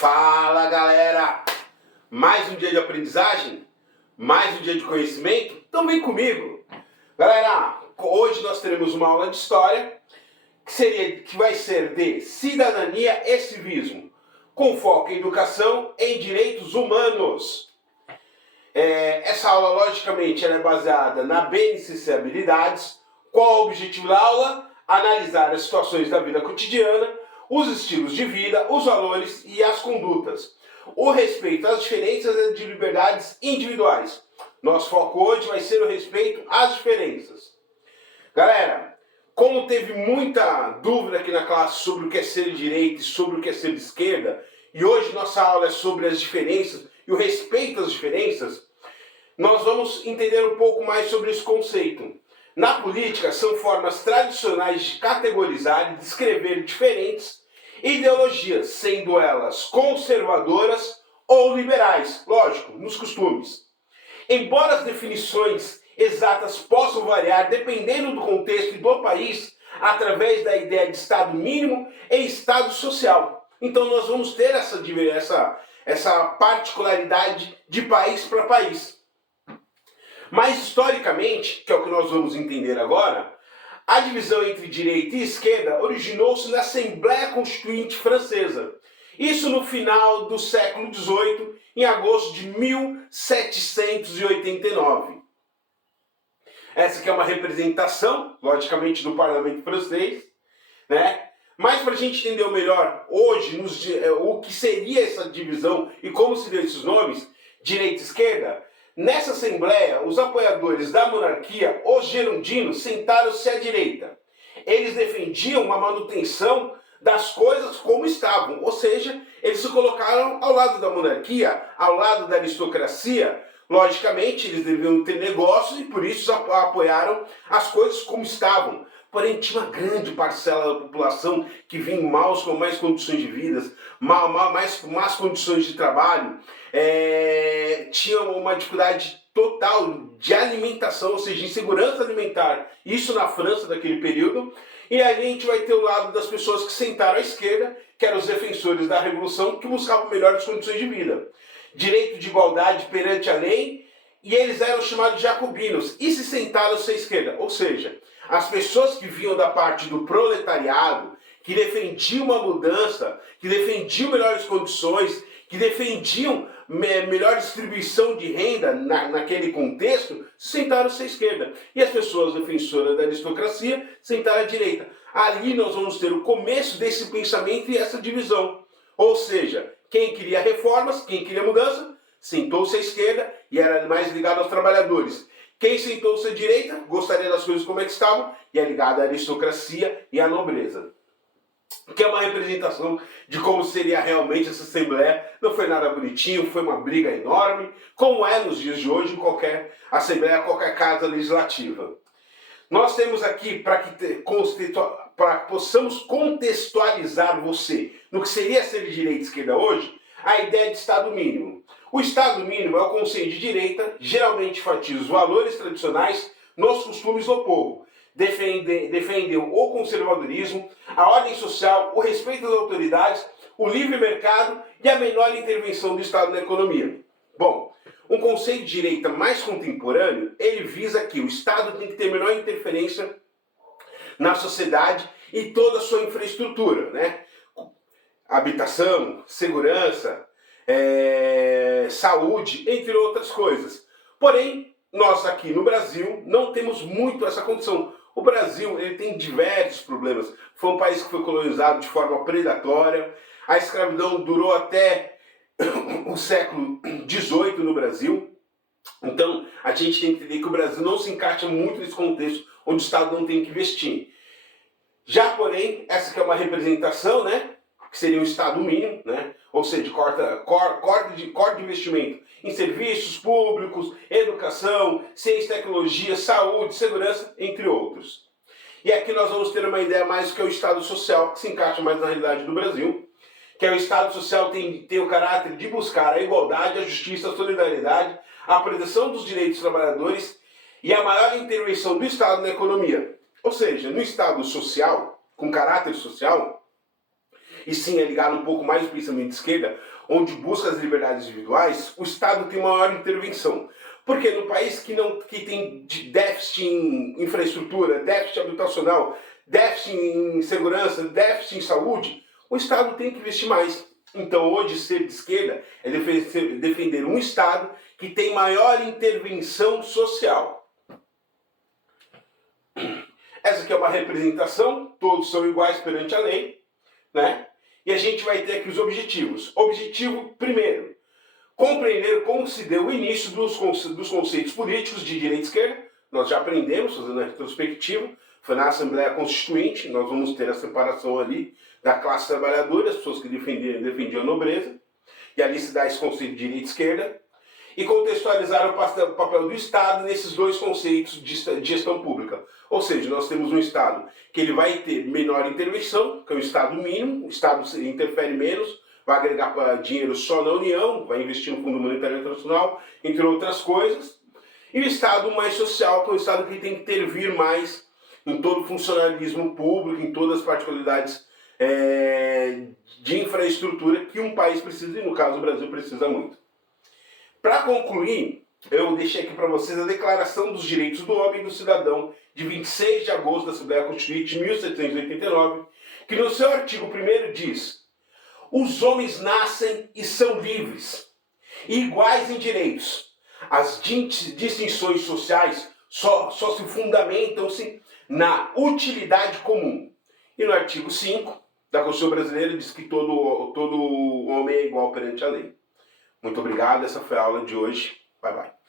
Fala, galera! Mais um dia de aprendizagem? Mais um dia de conhecimento? Então vem comigo! Galera, hoje nós teremos uma aula de história que vai ser de cidadania e civismo, com foco em educação em direitos humanos. Essa aula, logicamente, ela é baseada na BNCC Habilidades. Qual o objetivo da aula? Analisar as situações da vida cotidiana, os estilos de vida, os valores e as condutas. O respeito às diferenças de liberdades individuais. Nosso foco hoje vai ser o respeito às diferenças. Galera, como teve muita dúvida aqui na classe sobre o que é ser de direita e sobre o que é ser de esquerda, e hoje nossa aula é sobre as diferenças e o respeito às diferenças, nós vamos entender um pouco mais sobre esse conceito. Na política, são formas tradicionais de categorizar e descrever diferentes ideologias, sendo elas conservadoras ou liberais, lógico, nos costumes. Embora as definições exatas possam variar dependendo do contexto e do país, através da ideia de Estado mínimo e Estado social. Então nós vamos ter essa particularidade de país para país. Mas historicamente, que é o que nós vamos entender agora, a divisão entre direita e esquerda originou-se na Assembleia Constituinte Francesa. Isso no final do século XVIII, em agosto de 1789. Essa aqui é uma representação, logicamente, do parlamento francês, né? Mas para a gente entender melhor hoje o que seria essa divisão e como se deu esses nomes, direita e esquerda, nessa Assembleia, os apoiadores da monarquia, os gerondinos, sentaram-se à direita. Eles defendiam uma manutenção das coisas como estavam, ou seja, eles se colocaram ao lado da monarquia, ao lado da aristocracia. Logicamente, eles deviam ter negócios e por isso apoiaram as coisas como estavam. Porém, tinha uma grande parcela da população que vinha com mais condições de vida, más condições de trabalho, tinha uma dificuldade total de alimentação, ou seja, insegurança alimentar. Isso na França daquele período. E aí a gente vai ter o lado das pessoas que sentaram à esquerda, que eram os defensores da Revolução, que buscavam melhores condições de vida. Direito de igualdade perante a lei, e eles eram chamados jacobinos, e se sentaram-se à esquerda. Ou seja, as pessoas que vinham da parte do proletariado, que defendiam uma mudança, que defendiam melhores condições, que defendiam melhor distribuição de renda naquele contexto, sentaram-se à esquerda. E as pessoas defensoras da aristocracia sentaram à direita. Ali nós vamos ter o começo desse pensamento e essa divisão. Ou seja, quem queria reformas, quem queria mudança, sentou-se à esquerda e era mais ligado aos trabalhadores. Quem sentou-se à direita, gostaria das coisas como é que estavam, e é ligado à aristocracia e à nobreza. Que é uma representação de como seria realmente essa Assembleia. Não foi nada bonitinho, foi uma briga enorme, como é nos dias de hoje em qualquer Assembleia, qualquer casa legislativa. Nós temos aqui, para que possamos contextualizar você no que seria ser de direita e esquerda hoje, a ideia de Estado mínimo. O Estado mínimo é o conceito de direita, geralmente enfatiza os valores tradicionais nos costumes do povo. Defendeu o conservadorismo, a ordem social, o respeito às autoridades, o livre mercado e a menor intervenção do Estado na economia. Bom, um conceito de direita mais contemporâneo, ele visa que o Estado tem que ter menor interferência na sociedade e toda a sua infraestrutura, né? Habitação, segurança, saúde, entre outras coisas. Porém, nós aqui no Brasil não temos muito essa condição. O Brasil ele tem diversos problemas. Foi um país que foi colonizado de forma predatória. A escravidão durou até o século XVIII no Brasil. Então, a gente tem que entender que o Brasil não se encaixa muito nesse contexto onde o Estado não tem que investir. Já, porém, essa que é uma representação, né? Que seria um Estado mínimo, né? Ou seja, corte de investimento em serviços públicos, educação, ciência, tecnologia, saúde, segurança, entre outros. E aqui nós vamos ter uma ideia mais do que é o Estado Social, que se encaixa mais na realidade do Brasil, que é o Estado Social tem o caráter de buscar a igualdade, a justiça, a solidariedade, a proteção dos direitos dos trabalhadores e a maior intervenção do Estado na economia. Ou seja, no Estado Social, com caráter social, e sim é ligado um pouco mais ao pensamento de esquerda, onde busca as liberdades individuais, o Estado tem maior intervenção. Porque no país que tem déficit em infraestrutura, déficit habitacional, déficit em segurança, déficit em saúde, o Estado tem que investir mais. Então hoje ser de esquerda é defender um Estado que tem maior intervenção social. Essa aqui é uma representação, todos são iguais perante a lei, né? E a gente vai ter aqui os objetivos. Objetivo primeiro, compreender como se deu o início dos conceitos políticos de direita e esquerda. Nós já aprendemos, fazendo a retrospectiva, foi na Assembleia Constituinte, nós vamos ter a separação ali da classe trabalhadora, as pessoas que defendiam a nobreza, e ali se dá esse conceito de direita e esquerda, e contextualizar o papel do Estado nesses dois conceitos de gestão pública. Ou seja, nós temos um Estado que ele vai ter menor intervenção, que é o Estado mínimo, o Estado interfere menos, vai agregar dinheiro só na União, vai investir no Fundo Monetário Internacional, entre outras coisas. E o Estado mais social, que é o Estado que tem que intervir mais em todo o funcionalismo público, em todas as particularidades de infraestrutura que um país precisa, e no caso o Brasil precisa muito. Para concluir, eu deixei aqui para vocês a Declaração dos Direitos do Homem e do Cidadão, de 26 de agosto da Assembleia Constituinte de 1789, que no seu artigo 1º diz: os homens nascem e são livres, e iguais em direitos. As distinções sociais só se fundamentam-se na utilidade comum. E no artigo 5 da Constituição Brasileira diz que todo homem é igual perante a lei. Muito obrigado, essa foi a aula de hoje. Bye, bye.